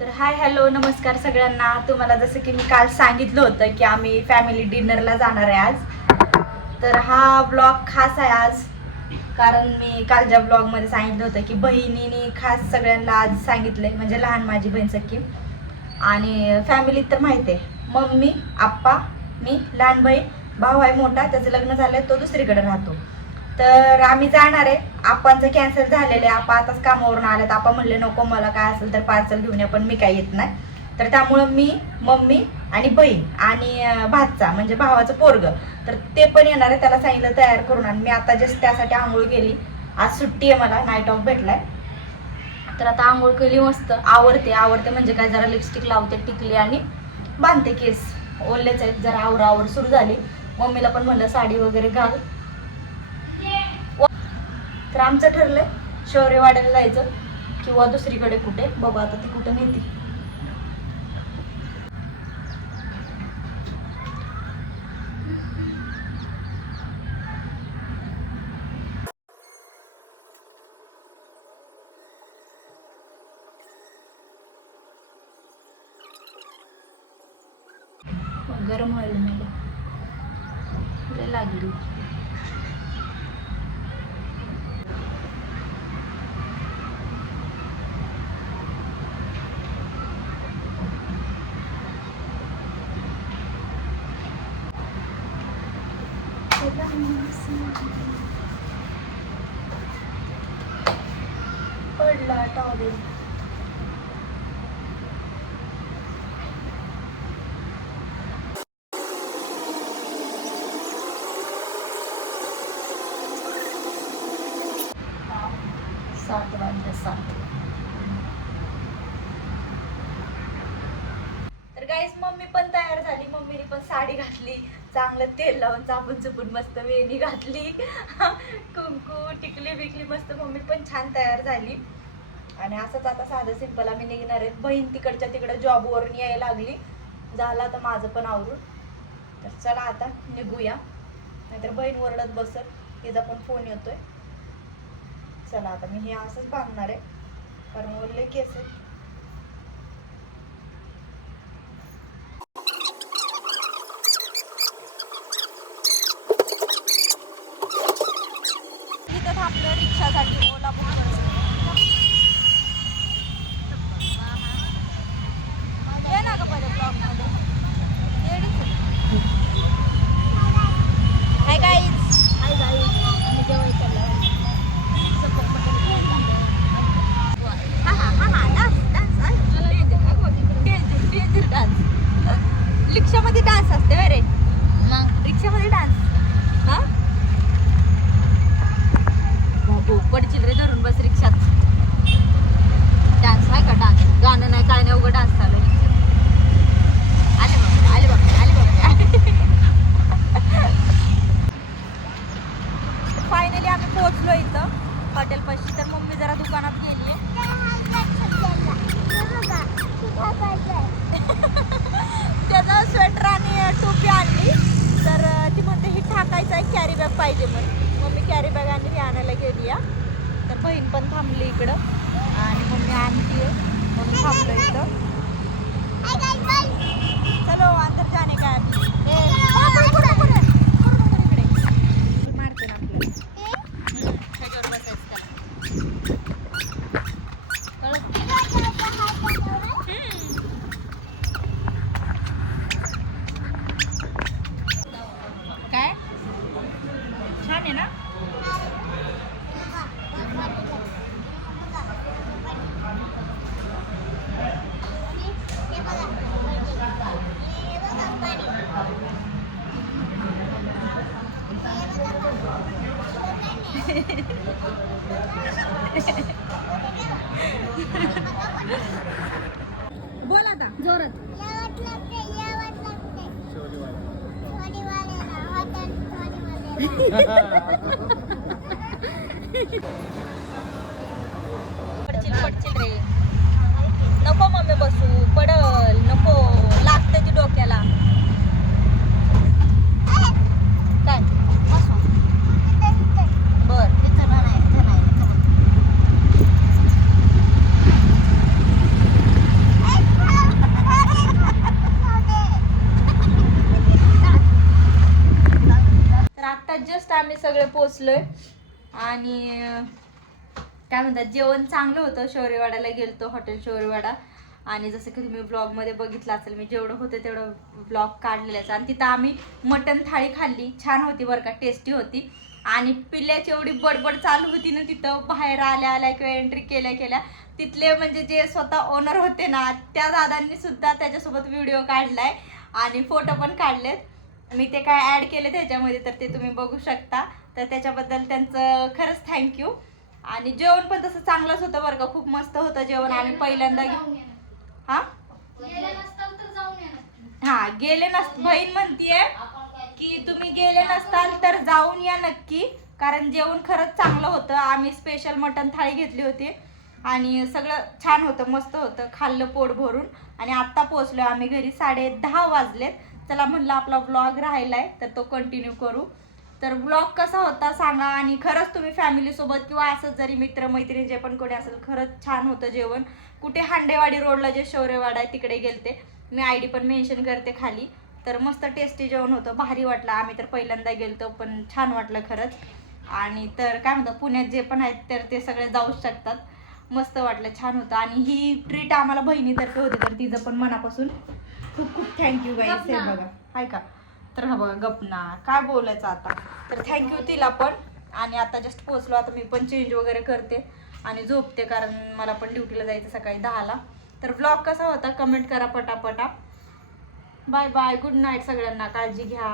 तर hi hello नमस्कार सगळ्यांना. तुम्हाला जसं की मी काल सांगितलं होतं की आम्ही फॅमिली डिनरला जाणार आहे आज. तर हा ब्लॉग खास आहे आज. कारण मी कालच्या ब्लॉगमध्ये सांगितलं होतं की बहिणीने खास सगळ्यांना आज सांगितलंय म्हणजे लहान माझी बहीण सखी. आणि फॅमिलीत तर माहिती आहे. मम्मी आप्पा मी लहान बहीण भाऊ आहे मोठा त्याचं लग्न झालं तो दुसरीकडे राहतो. तर आम्ही जाणार आहे आपांचं कॅन्सल झालेलं आहे आपा आताच कामावरून आल्यात आपा म्हणले नको मला काय असेल तर पार्सल घेऊन या पण मी काय येत नाही. तर त्यामुळं मी मम्मी आणि बहीण आणि भातचा म्हणजे भावाचं पोरग तर ते पण येणार आहे त्याला सांगितलं तयार करून आणि. मी आता जस्ट त्यासाठी आंघोळ केली. आज सुट्टी आहे मला नाईट ऑफ भेटलाय. तर आता आंघोळ केली मस्त आवडते आवडते म्हणजे काय जरा लिपस्टिक लावते टिकली आणि बांधते केस. ओलेच आहेत जरा आवड आवड सुरू झाली. मम्मीला पण म्हणलं साडी वगैरे घाल. तर आमचं ठरलंय. शौर्यवाड्याला जायचं किंवा दुसरीकडे कुठे? बघू आता ती कुठे नेते. गरम व्हायला नाही लागली. पडला टॉवेल. सात वाजले सात. तर गाईस मम्मी पण तयार झाली. मम्मीने पण साडी घातली. चांगलं तेल लावून चापून चुपून मस्त वेणी घातली. कुंकू टिकली बिकली मस्त मम्मी पण छान तयार झाली. आणि असंच आता साधं सिंपल आम्ही निघणार आहेत. बहीण तिकडच्या तिकडं जॉबवरून यायला लागली. झालं आता माझं पण आवरून. तर चला आता निघूया. नाहीतर बहीण ओरडत बसत तिचा पण फोन येतोय. चला आता मी हे असंच बांधणार आहे. कारण ओरले केस थांबलं रिक्षासाठी ओला बुक ये ना ग पहिले ब्लॉगमध्ये. हाय गाईज हाय गाईज आम्ही जेवण चाललो हा हा हा हा. डान्स डान्स डेंजर डान्स रिक्षामध्ये डान्स असते बरे. मग? रिक्षामध्ये डान्स हा बाबू पडचिल रे धरून बस रिक्षात डान्स. गाणं नाही काय नाही उघड डान्स चालू आहे. रिक्षात आले बाबा आले बाबा आले बाबा. फायनली आम्ही पोहोचलो इथं हॉटेल पाशी. तर मम्मी जरा दुकानात गेली त्याचा स्वेटर आणि टोपी आणली. तर ती म्हणते ही टाकायचं आहे कॅरी बॅग पाहिजे म्हणून. मम्मी कॅरी बॅग आणि ही आणायला गेली या तर बहीण पण थांबली इकडं. आणि मम्मी आणते म्हणून थांबलो इथं. चलो अंतर जाणे काय मारते ना आपल्याला हम्म, ह्याच्यावर बसायचं त्याला. कळत? हम्म. काय छान आहे ना बोल आता. जोरात. पडचिल पडचिल रे. नको मम्मी बसू पडल नको. लागते ती डोक्याला काय बर सगळे पोचलोय. आणि काय म्हणतात जेवण चांगलं होतं. शौर्यवाड्याला गेलतो हॉटेल शौर्यवाडा. आणि जसं की तुम्ही ब्लॉगमध्ये बघितलं असेल मी जेवढं होतं तेवढं ब्लॉग काढलेलाच आणि तिथं आम्ही मटन थाळी खाल्ली. छान होती बरं का टेस्टी होती. आणि पिल्ल्याची एवढी बडबड चालू होती ना तिथं. बाहेर आल्या आल्या किंवा एंट्री केल्या केल्या. तिथले म्हणजे जे स्वतः ओनर होते ना त्या दादांनी सुद्धा त्याच्यासोबत व्हिडिओ काढलाय. आणि फोटो पण काढलेत. मी ते काय ॲड केले त्याच्यामध्ये तर ते तुम्ही बघू शकता. तर त्याच्याबद्दल त्यांचं खरंच थँक्यू आणि जेवण पण तसं चांगलंच होतं बरं का. खूप मस्त होतं जेवण. आम्ही पहिल्यांदा हा? हा गेले नस बहीण म्हणतीये की तुम्ही गेले नसताल तर जाऊन या नक्की. कारण जेवण खरंच चांगलं होतं. आम्ही स्पेशल मटन थाळी घेतली होती. आणि सगळं छान होतं मस्त होतं. खाल्लं पोट भरून. आणि आत्ता पोहोचलो आम्ही घरी साडे दहा वाजलेत. चला म्हणलं आपला ब्लॉग राहिलाय तर तो कंटिन्यू करू. तर ब्लॉग कसा होता सांगा आणि खरंच तुम्ही फॅमिलीसोबत किंवा असंच जरी मित्रमैत्रिणी जे पण कोणी असेल खरंच छान होतं जेवण. कुठे हांडेवाडी रोडला जे शौर्यवाडा आहे तिकडे गेलते. मी आय डी पण मेन्शन करते खाली. तर मस्त टेस्टी जेवण होतं. भारी वाटलं. आम्ही तर पहिल्यांदा गेलतो पण छान वाटलं खरंच. आणि तर काय म्हणतात पुण्यात जे पण आहेत तर ते सगळे जाऊ शकतात. मस्त वाटलं छान होतं. आणि ही ट्रीट आम्हाला बहिणीतर्फे होती तर तिचं पण मनापासून खूप खूप थँक्यू गाईस हे बघा. हाय का? तर हा बघा गपना काय बोलायचं आता? तर थँक्यू तिला पण. आणि आता जस्ट पोचलो आता मी पण चेंज वगैरे करते. आणि झोपते कारण मला पण ड्युटीला जायचं सकाळी दहाला. तर ब्लॉग कसा होता? कमेंट करा पटापटा. बाय बाय गुड नाईट सगळ्यांना. काळजी घ्या.